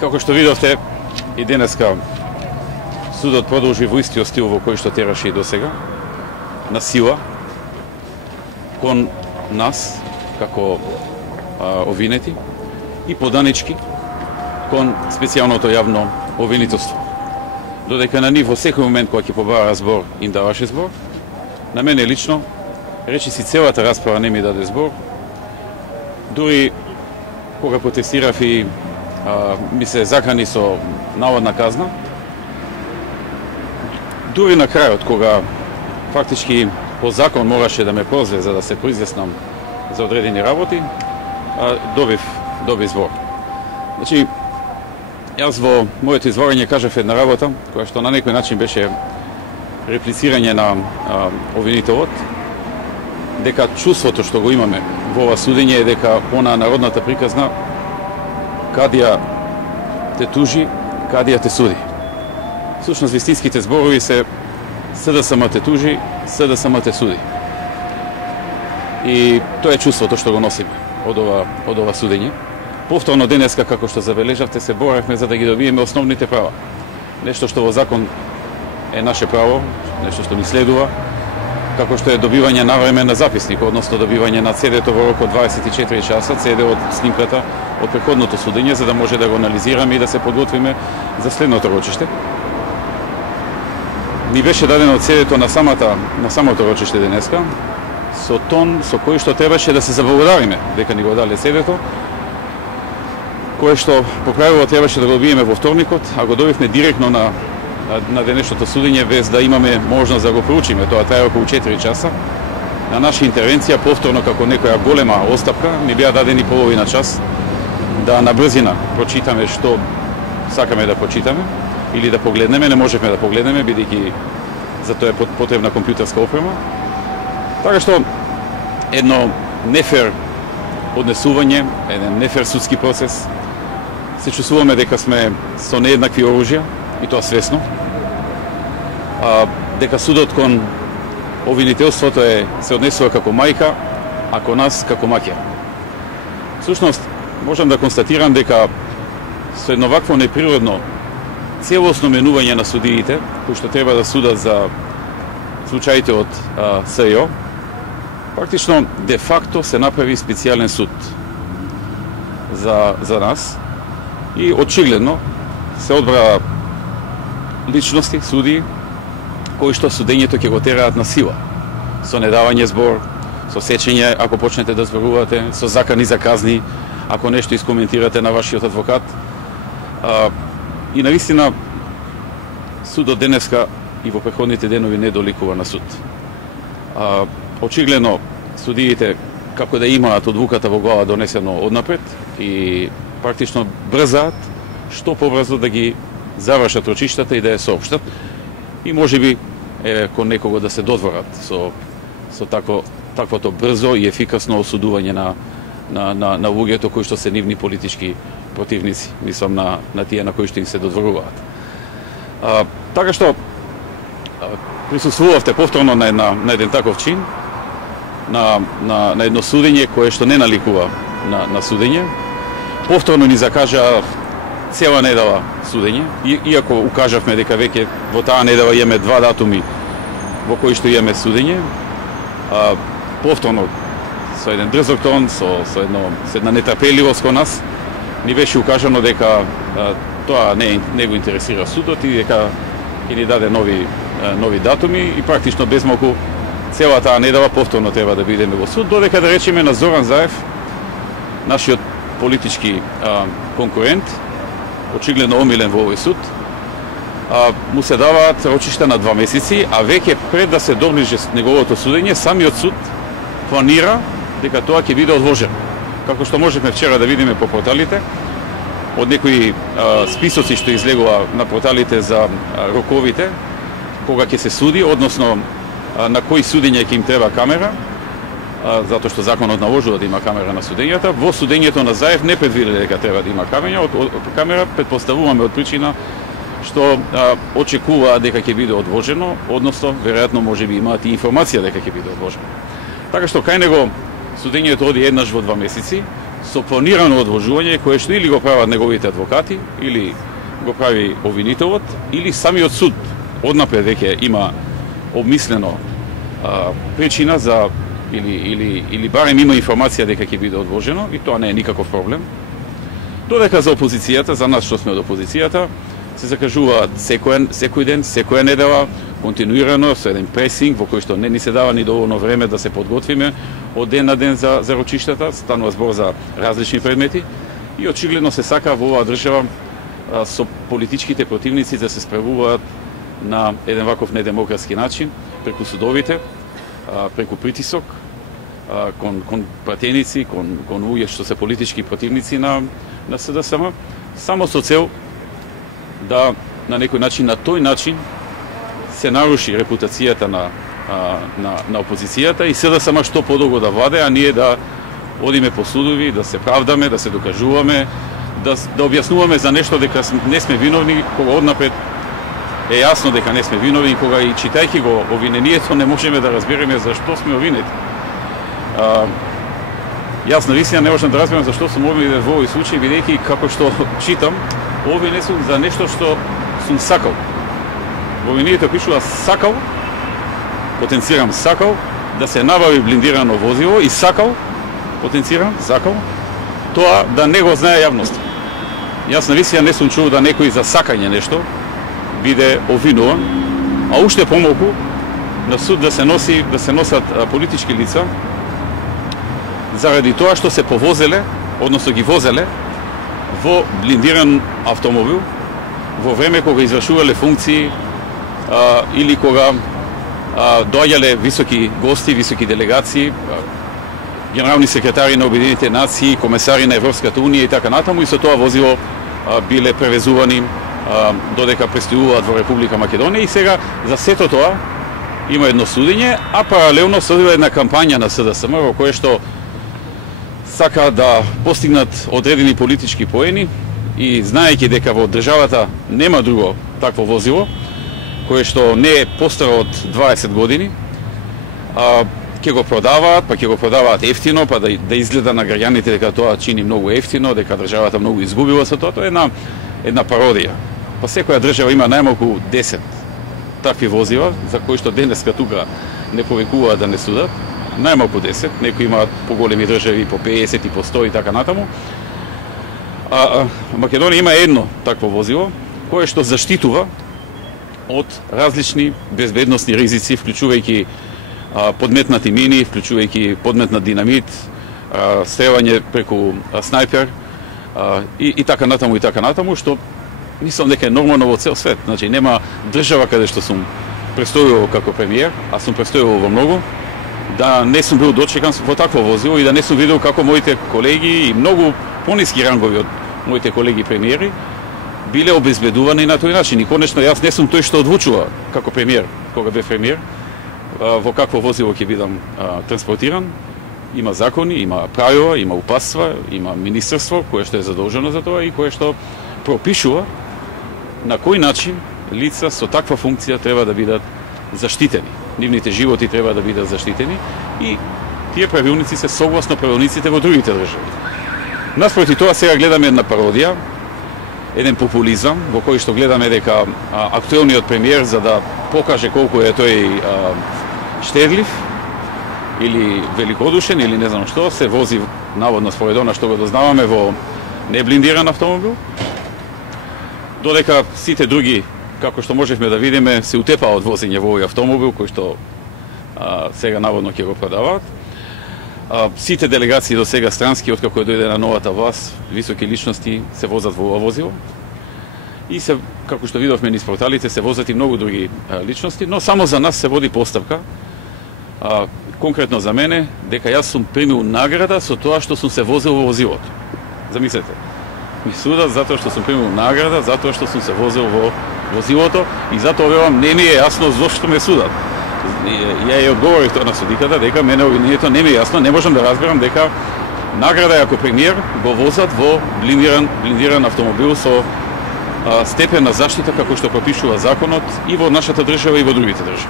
Како што видовте и денеска судот продолжи во истиот стил во кој што тераше и досега, на сила кон нас како обвинети и поданички кон специјалното јавно обвинителство. Додека на нив во секој момент кога ќе побара збор им даваше збор, на мене лично речиси целата расправа не ми даде збор. Дури кога протестирав и ми се закани со наводна казна, дури на крајот кога фактички по закон мораше да ме прозве за да се произнесам за одредени работи, добив збор. Значи, јас во моето изворање кажав една работа која што на некој начин беше реплицирање на обвинителот, дека чувството што го имаме во ова судење е дека она народната приказна кадија те тужи, кадија те суди. Всушност вистинските зборови се СДСМ те тужи, СДСМ те суди. И тоа е чувството што го носиме од ова судење. Повторно денеска, како што забележавте, се боревме за да ги добиеме основните права. Нешто што во закон е наше право, нешто што ни следува, како што е добивање навреме на записник, односно добивање на CD-то во рок од 24 часа, CD од снимката од претходното судење, за да може да го анализираме и да се подготвиме за следното рочиште. Ни беше дадено од CD-то на самото рочиште денеска, со тон со кој што требаше да се заблагодариме дека ни го дале CD-то, кое што по правило требаше да го добиеме во вторникот, а го добивме директно на денешното судење без да имаме можност да го проучиме. Тоа трае околу 4 часа. На наша интервенција, повторно како некоја голема остапка, ни беа дадени половина час да на брзина прочитаме што сакаме да прочитаме или да погледнеме. Не можевме да погледнеме, бидејќи за тоа е потребна компјутерска опрема. Така што едно нефер однесување, еден нефер судски процес. Се чувствуваме дека сме со нееднакви оружја, и тоа свесно. Дека судот кон обвинителството се однесува како мајка, а кон нас како маќа. Всушност, можам да констатирам дека со едно вакво неприродно целосно менување на судиите, кои што треба да судат за случаите од СЈО, практично де факто се направи специјален суд за нас и очигледно се одбра личности, судии, кои што судењето ќе го тераат на сила, со недавање збор, со сечење ако почнете да зборувате, со закани за казни, ако нешто искоментирате на вашиот адвокат. И навистина судот денеска и во претходните денови не доликува на суд. Очигледно судиите како да имаат одлуката во глава донесено однапред и практично брзаат што побрзо да ги завршат рочиштата и да ја соопштат и можеби кон некого да се додворат со таквото брзо и ефикасно осудување на луѓето кои што се нивни политички противници, мислам на тие на кои што им се додворуваат. Така што присуствувавте повторно на еден таков чин, на едно судење кое што не наликува на судење. Повторно ни закажа цела недела судење, иако укажавме дека веќе во таа недела имаме 2 датуми во кои што имаме судење. Повторно со еден дрзок тон, со една нетрпеливост кон нас, ни беше укажано дека тоа не го интересира судот и дека ќе ни даде нови датуми и практично без малку цела таа недела повторно треба да бидеме во суд, додека да речеме на Зоран Заев, нашиот политички конкурент, очигледно омилен во овој суд, му се даваат рочишта на 2 месеци, а веќе пред да се доближи неговото судење, самиот суд планира дека тоа ќе биде одложено. Како што можевме вчера да видиме по порталите, од некои списоци што излегува на порталите за роковите, кога ќе се суди, односно на кои судења ќе им треба камера, затоа што законот наложува да има камера на судењата. Во судењето на Заев не предвиде дека треба да има камера, предпоставуваме од причина што очекува дека ќе биде одложено, односно веројатно можеби имаат и информација дека ќе биде одложено. Така што кај него судењето оди еднаш во 2 месеци, со планирано одложување кое што или го прават неговите адвокати, или го прави обвинителот, или самиот суд однапред веќе има обмислено причина за или барем има информација дека ќе биде одложено и тоа не е никаков проблем. Додека за опозицијата, за нас што сме од опозицијата, се закажуваат секој ден, секоја недела, континуирано со еден пресинг во кој што не ни се дава ни доволно време да се подготвиме од ден на ден за рочиштата, станува збор за различни предмети и очигледно се сака во оваа држава со политичките противници да се справуваат на еден ваков недемократски начин, преку судовите, преку притисок, кон пратеници, кон луѓе што се политички противници на СДСМ, само со цел да на некој начин, на тој начин, се наруши репутацијата на опозицијата и СДСМ што подолго да владе, а ние да одиме по судови, да се правдаме, да се докажуваме, да објаснуваме за нешто дека не сме виновни, кога однапред е јасно дека не сме виновни, кога и читајќи го обвинението не можеме да разбереме зашто сме обвинети. Јас навистина не можам да разберам зашто сум обвинет во овој случај, бидејќи како што читам, обвинет сум за нешто што сум сакал. Во обвинението пишува сакал, потенцирам сакал, да се набави блиндирано возило и сакал, потенцирам, сакал, тоа да не го знае јавноста. Јас навистина не сум чул да некој за сакање нешто биде обвинуван, а уште помалку на суд да се носат политички лица заради тоа што се повозеле, односно ги возеле во блиндиран автомобил во време кога извршувале функции или кога доаѓале високи гости, високи делегации, генерални секретари на Обединетите нации, комесари на Европската унија и така натаму, и со тоа возило биле превезувани додека престојуваат во Република Македонија. И сега за сето тоа има едно судење, а паралелно се одвива една кампања на СДСМ во кое што сака да постигнат одредени политички поени и знаејќи дека во државата нема друго такво возило, кое што не е постаро од 20 години, ќе го продаваат, па ќе го продаваат ефтино, па да изгледа на граѓаните дека тоа чини многу ефтино, дека државата многу изгубила со тоа. Тоа е една пародија. Па секоја држава има најмалку 10 такви возила, за кои што денеска тука не повикуваат да не судат, најмалку 10, некои имаат поголеми држави по 50 и по 100 и така натаму. Македонија има едно такво возило, кое што заштитува од различни безбедносни ризици, вклучувајќи подметнати мини, вклучувајќи подметнат динамит, стрелање преку снајпер и така натаму, што мислам дека е нормално во цел свет. Значи нема држава каде што сум престојувал како премиер, а сум престојувал во многу, да не сум бил дочекан во такво возило и да не сум видел како моите колеги и многу пониски рангови од моите колеги премиери биле обезбедувани на тој начин. И конечно јас не сум тој што одлучува како премиер, кога бев премиер, во какво возило ќе бидам транспортиран. Има закони, има правила, има упатства, има министерство кое што е задолжено за тоа и кое што пропишува на кој начин лица со таква функција треба да бидат заштитени. Нивните животи треба да бидат заштитени и тие правилници се согласно правилниците во другите држави. Наспроти тоа сега гледаме една пародија, еден популизам во кој што гледаме дека актуелниот премиер, за да покаже колку е тој штедлив или великодушен или не знам што, се вози наводно според она што го дознаваме во неблиндиран автомобил, додека сите други, како што можевме да видиме, се утепаа од возење во овој автомобил кој што сега наводно ќе го продаваат. Сите делегации до сега странски, откако дојде на новата власт, високи личности се возат во ова возило. И се, како што видовме низ порталите, се возат и многу други личности, но само за нас се води поставка, конкретно за мене, дека јас сум примил награда со тоа што сум се возил во возилото. Замислете, ми судат затоа што сум примил награда, затоа што сум се возил во возилото и затоа верувам не ми е јасно зошто ме судат. Ја ја одговорив тоа на судиката дека мене обвинението не ми е јасно, не можам да разберам дека награда ако премиер го возат во блиндиран автомобил со степен на заштита како што пропишува законот и во нашата држава и во другите држави.